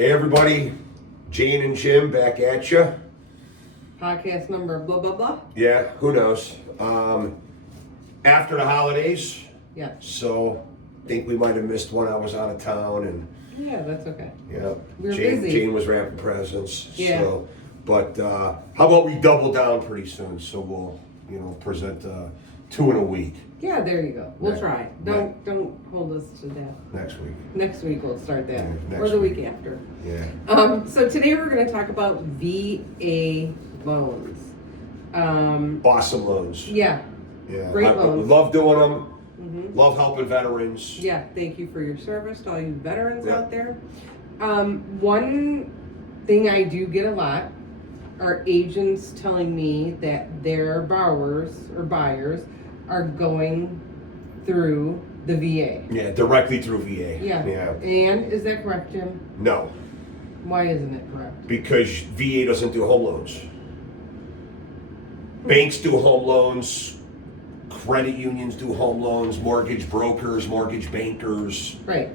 Hey everybody, Jane and Jim back at you. Podcast number blah blah blah. Yeah, who knows? After the holidays, Yeah. so I think we might have missed one. I was out of town, and Yeah, that's okay. yeah, We were Jane, busy. Jane was wrapping presents. Yeah. So, but how about we double down pretty soon? So we'll, present 2 in a week Yeah, there you go. We'll Yeah. try. Don't hold us to that. next week. Next week we'll start that, Yeah, or next the week. week after. Yeah. So today we're going to talk about VA loans. Awesome loans. Yeah. Yeah. Great I loans. love doing them. Mhm. Love helping veterans. Yeah. Thank you for your service to all you veterans Yeah. out there. One thing I do get a lot are agents telling me that their borrowers or buyers are going through the VA. Yeah, directly through VA. Yeah. Yeah. And is that correct, Jim? No, Why isn't it correct? because VA doesn't do home loans. Banks do home loans, credit unions do home loans, mortgage brokers, mortgage bankers, Right.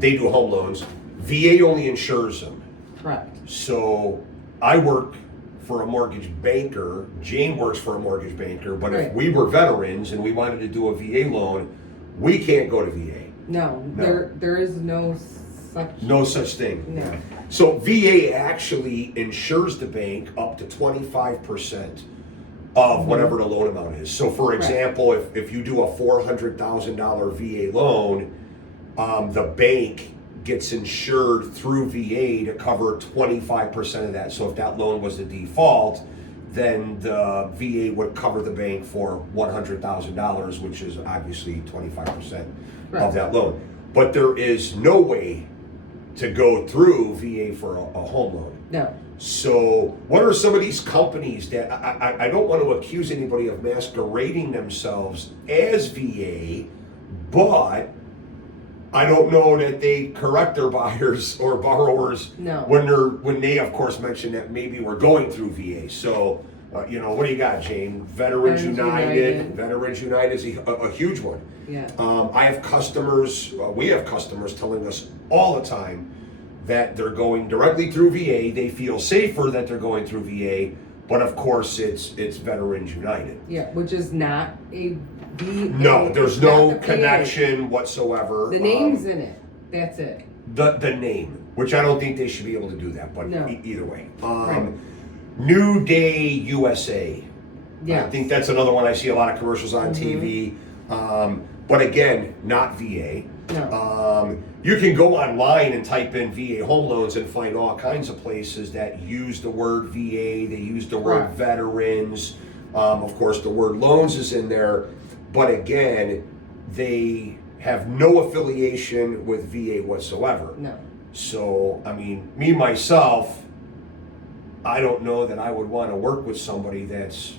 they do home loans. VA only insures them. Correct. So I work for a mortgage banker, Jane works for a mortgage banker, but if Right. we were veterans and we wanted to do a VA loan, we can't go to VA. No, No. there is no such. No such thing. No. So VA actually insures the bank up to 25% of whatever the loan amount is. So for Correct. example, if you do a $400,000 VA loan, the bank gets insured through VA to cover 25% of that. So if that loan was the default, then the VA would cover the bank for $100,000, which is obviously 25% Correct. of that loan. But there is no way to go through VA for a home loan. No. So what are some of these companies that, I don't want to accuse anybody of masquerading themselves as VA, but I don't know that they correct their buyers or borrowers No. when they of course mention that maybe we're going through VA. So what do you got, Jane? Veterans Veterans United. United. Veterans United is a huge one. Yeah. I have customers, we have customers telling us all the time that they're going directly through VA. They feel safer that they're going through VA, but of course it's Veterans United. Yeah, which is not a VA. No, there's It's no not the VA. connection whatsoever. The name's in it. That's it. The name, which I don't think they should be able to do that, but No. either way. Right. New Day USA. Yeah. I think that's another one I see a lot of commercials on TV. But again, not VA. No. You can go online and type in VA home loans and find all kinds of places that use the word VA, they use the word Correct. veterans. Of course, the word loans is in there. But again, they have no affiliation with VA whatsoever. No. So, I mean, me, myself, I don't know that I would want to work with somebody that's,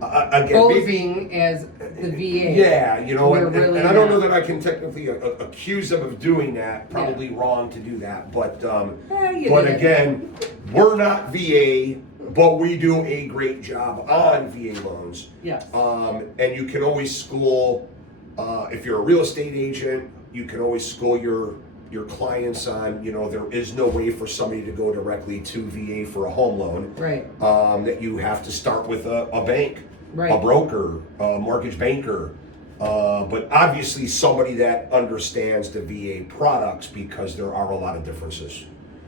again, maybe, Posing as the VA. yeah, We're and really I don't know not. that I can technically accuse them of doing that. Probably wrong to do that, but You but did it. again, we're not VA, but we do a great job on VA loans. Yes. And you can always school, if you're a real estate agent, you can always school your clients on, there is no way for somebody to go directly to VA for a home loan. Right. That you have to start with a bank, Right. a broker, a mortgage banker, but obviously somebody that understands the VA products, because there are a lot of differences.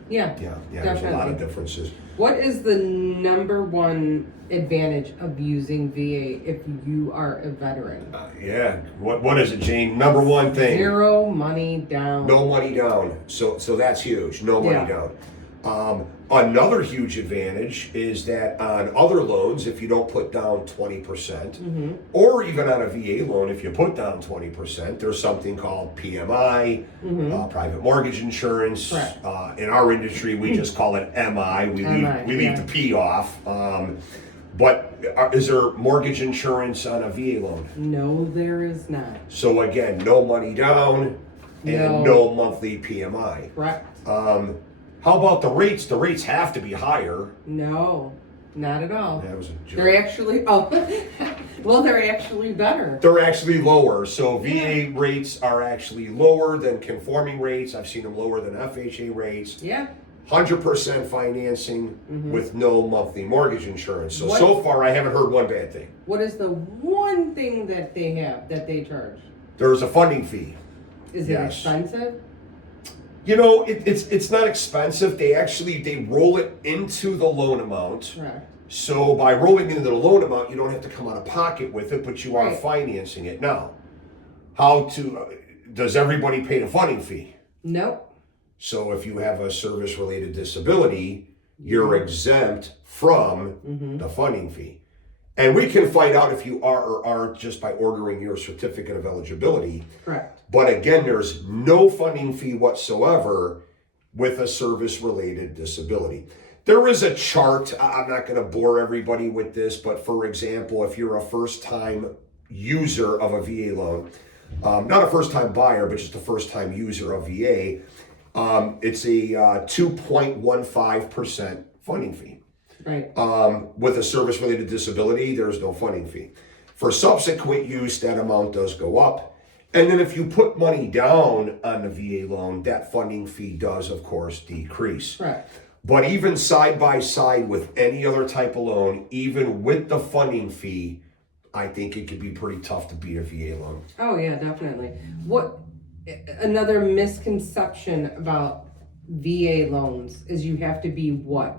Yeah. Yeah, there's a lot of Definitely. differences. What is the number one advantage of using VA if you are a veteran? Yeah, what is it, Jane? Number one thing. Zero money down. No money down. So that's huge. No money Yeah. down. Another huge advantage is that on other loans, if you don't put down 20%, or even on a VA loan, if you put down 20%, there's something called PMI, private mortgage insurance. Correct. In our industry, we just call it MI. We MI, leave yeah. the P off. But is there mortgage insurance on a VA loan? No, there is not. So again, no money down and no monthly PMI. Correct. How about the rates? The rates have to be higher. No, not at all. That was a joke. They're actually Well, they're actually better. They're actually lower. So VA rates are actually lower than conforming rates. I've seen them lower than FHA rates. Yeah. 100% financing with no monthly mortgage insurance. So, What- so far I haven't heard one bad thing. What is the one thing that they have that they charge? There's a funding fee. Is it Yes. expensive? You know, it's not expensive. They roll it into the loan amount. Correct. So by rolling into the loan amount, you don't have to come out of pocket with it, but you are Right. financing it. Now, does everybody pay the funding fee? Nope. So if you have a service-related disability, you're exempt from the funding fee. And we can find out if you are or aren't just by ordering your certificate of eligibility. Correct. But again, there's no funding fee whatsoever with a service-related disability. There is a chart. I'm not going to bore everybody with this, but for example, if you're a first-time user of a VA loan, not a first-time buyer, but just a first-time user of VA, it's a 2.15% funding fee. Right. With a service-related disability, there's no funding fee. For subsequent use, that amount does go up. And then if you put money down on the VA loan, that funding fee does, of course, decrease. Correct. But even side by side with any other type of loan, even with the funding fee, I think it could be pretty tough to beat a VA loan. Oh yeah, definitely. What another misconception about VA loans is you have to be what?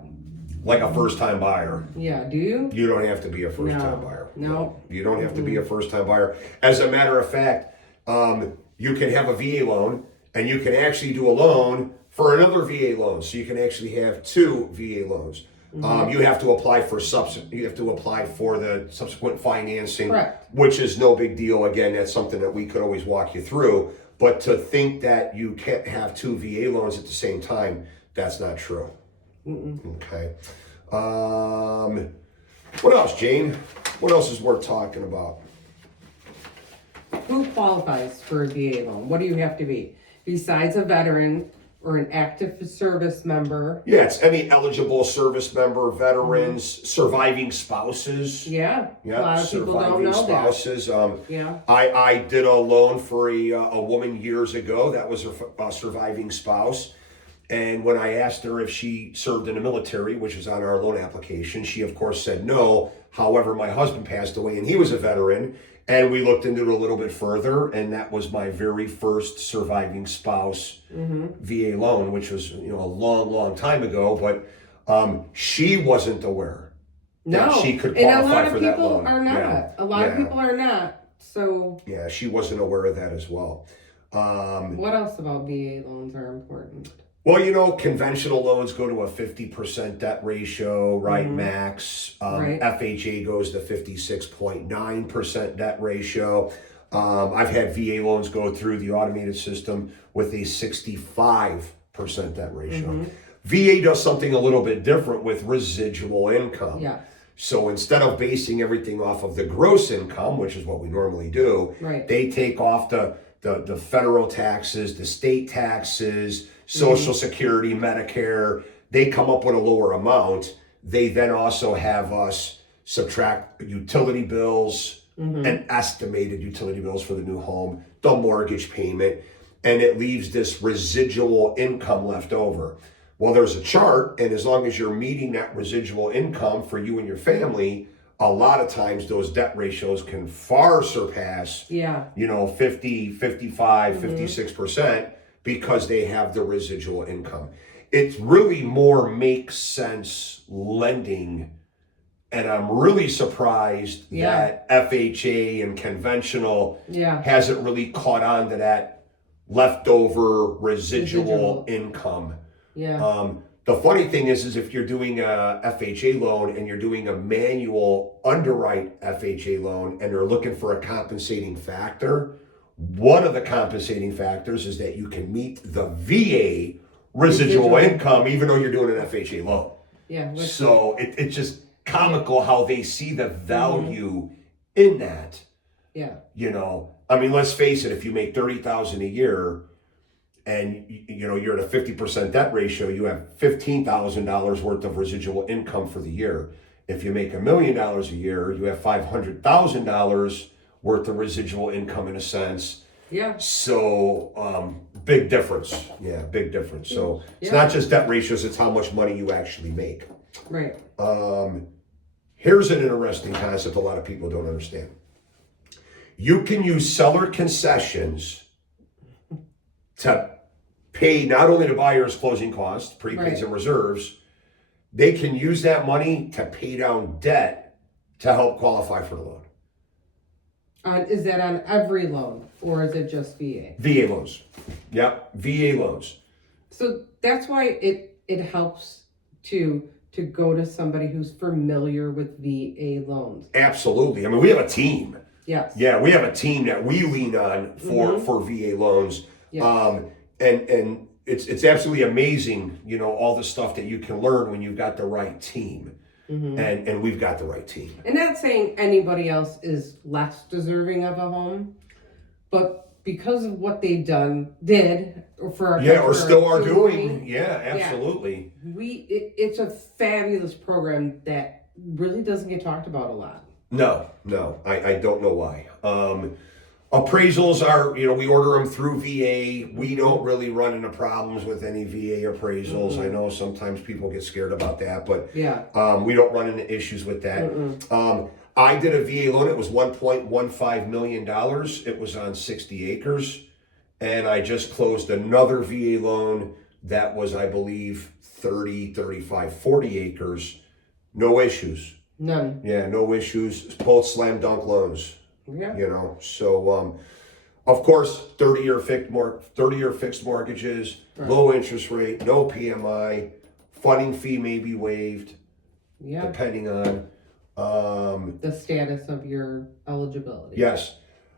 Like a first-time buyer. Yeah, do you? You don't have to be a first-time No. buyer. No. You don't have to be a first-time buyer. As a matter of fact, you can have a VA loan, and you can actually do a loan for another VA loan. So you can actually have two VA loans. You have to apply for the subsequent financing, Correct. which is no big deal. Again, that's something that we could always walk you through. But to think that you can't have two VA loans at the same time, that's not true. Okay. What else, Jane? What else is worth talking about? Who qualifies for a VA loan? What do you have to be? Besides a veteran or an active service member? Yeah, it's any eligible service member, veterans, surviving spouses. Yeah. Yeah, A lot of people don't surviving know spouses. Yeah. I did a loan for a woman years ago that was a surviving spouse. And when I asked her if she served in the military, which is on our loan application, she of course said no. However, my husband passed away and he was a veteran. And we looked into it a little bit further, and that was my very first surviving spouse VA loan, which was a long time ago. But she wasn't aware that she could qualify for that loan. And a lot of people are not. Yeah. A lot of people are not. So Yeah, she wasn't aware of that as well. what else about VA loans are important? Well, conventional loans go to a 50% debt ratio, right? Max. Right. FHA goes to 56.9% debt ratio. I've had VA loans go through the automated system with a 65% debt ratio. VA does something a little bit different with residual income. Yeah. So instead of basing everything off of the gross income, which is what we normally do, Right. they take off the federal taxes, the state taxes, Social Security, Medicare. They come up with a lower amount. They then also have us subtract utility bills and estimated utility bills for the new home, the mortgage payment, and it leaves this residual income left over. Well, there's a chart, and as long as you're meeting that residual income for you and your family, a lot of times those debt ratios can far surpass, 50, 55, 56%. Because they have the residual income. It really more makes sense lending. And I'm really surprised that FHA and conventional hasn't really caught on to that leftover residual income. Yeah. The funny thing is if you're doing a FHA loan and you're doing a manual underwrite FHA loan and they're looking for a compensating factor, one of the compensating factors is that you can meet the VA residual income even though you're doing an FHA loan. Yeah. So it's just comical how they see the value in that. Yeah. I mean, let's face it, if you make $30,000 a year and you're at a 50% debt ratio, you have $15,000 worth of residual income for the year. If you make $1 million a year, you have $500,000 worth of residual income in a sense. Yeah. So big difference. Yeah, big difference. So it's not just debt ratios, it's how much money you actually make. Right. Here's an interesting concept a lot of people don't understand. You can use seller concessions to pay not only the buyer's closing costs, prepaids and reserves, they can use that money to pay down debt to help qualify for the loan. Is that on every loan or is it just VA? VA loans. Yep, VA loans. So that's why it helps to go to somebody who's familiar with VA loans. Absolutely. I mean, we have a team. Yes. Yeah, we have a team that we lean on for VA loans. Yes. And it's absolutely amazing, you know, all the stuff that you can learn when you've got the right team. And we've got the right team. And not saying anybody else is less deserving of a home, but because of what they did for our or still are doing. Yeah, absolutely. It's a fabulous program that really doesn't get talked about a lot. No, I don't know why. Appraisals are, you know, we order them through VA. We don't really run into problems with any VA appraisals. I know sometimes people get scared about that, but we don't run into issues with that. I did a VA loan. It was $1.15 million. It was on 60 acres. And I just closed another VA loan that was, I believe, 30, 35, 40 acres. No issues. None. Yeah, no issues. Both slam dunk loans. Yeah. You know, so of course, 30-year fixed mortgages, low interest rate, no PMI, funding fee may be waived, depending on the status of your eligibility. Yes,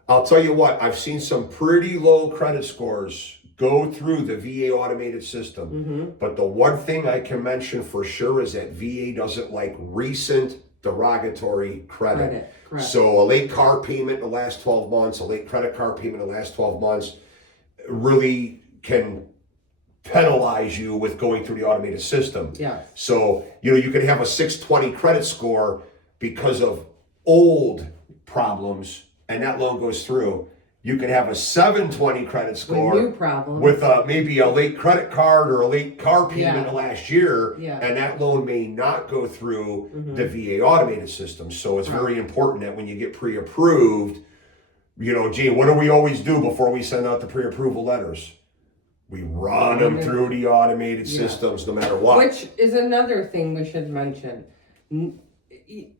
I'll tell you what, I've seen some pretty low credit scores go through the VA automated system, but the one thing I can mention for sure is that VA doesn't like recent derogatory credit. Correct. So a late car payment in the last 12 months, a late credit card payment in the last 12 months really can penalize you with going through the automated system. Yeah. So, you know, you can have a 620 credit score because of old problems and that loan goes through. You can have a 720 credit score with new problems, with maybe a late credit card or a late car payment in the last year, and that loan may not go through the VA automated system. So it's very important that when you get pre-approved, you know, Gene, what do we always do before we send out the pre-approval letters? We run them through the automated systems no matter what. Which is another thing we should mention.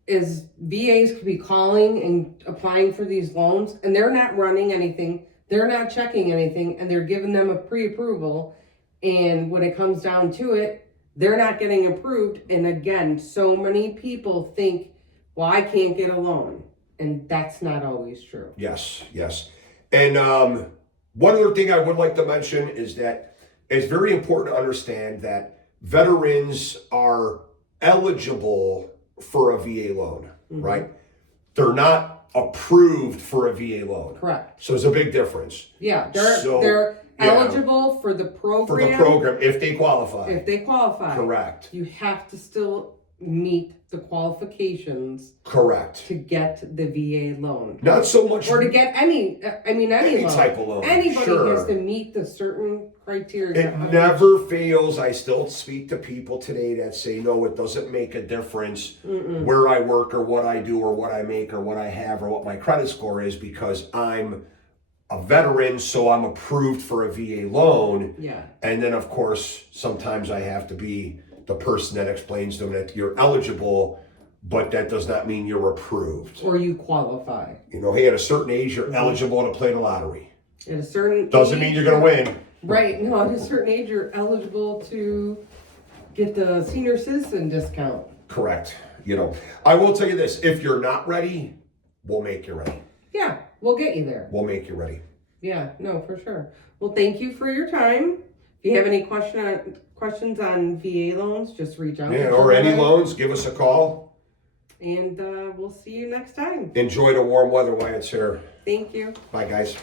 Is VAs could be calling and applying for these loans and they're not running anything, they're not checking anything, and they're giving them a pre-approval, and when it comes down to it, they're not getting approved. And again, so many people think, well, I can't get a loan, and that's not always true. Yes. And one other thing I would like to mention is that it's very important to understand that veterans are eligible for a VA loan, right? They're not approved for a VA loan. Correct. So there's a big difference. Yeah, they're eligible for the program. For the program, if they qualify. If they qualify. Correct. You have to still meet the qualifications. Correct. To get the VA loan. Not so much. Or to get any loan. Type of loan. Anybody has to meet the certain criteria. It never fails. I still speak to people today that say, no, it doesn't make a difference where I work or what I do or what I make or what I have or what my credit score is because I'm a veteran, so I'm approved for a VA loan. Yeah. And then, of course, sometimes I have to be the person that explains to them that you're eligible, but that does not mean you're approved. Or you qualify. You know, hey, at a certain age, you're eligible to play the lottery. At a certain doesn't mean you're going to win. Right. No, at a certain age, you're eligible to get the senior citizen discount. Correct. You know, I will tell you this. If you're not ready, we'll make you ready. Yeah, we'll get you there. We'll make you ready. Yeah, no, for sure. Well, thank you for your time. If you have any questions on VA loans, just reach out. Yeah, or any loans, give us a call. And we'll see you next time. Enjoy the warm weather while it's here. Thank you. Bye, guys.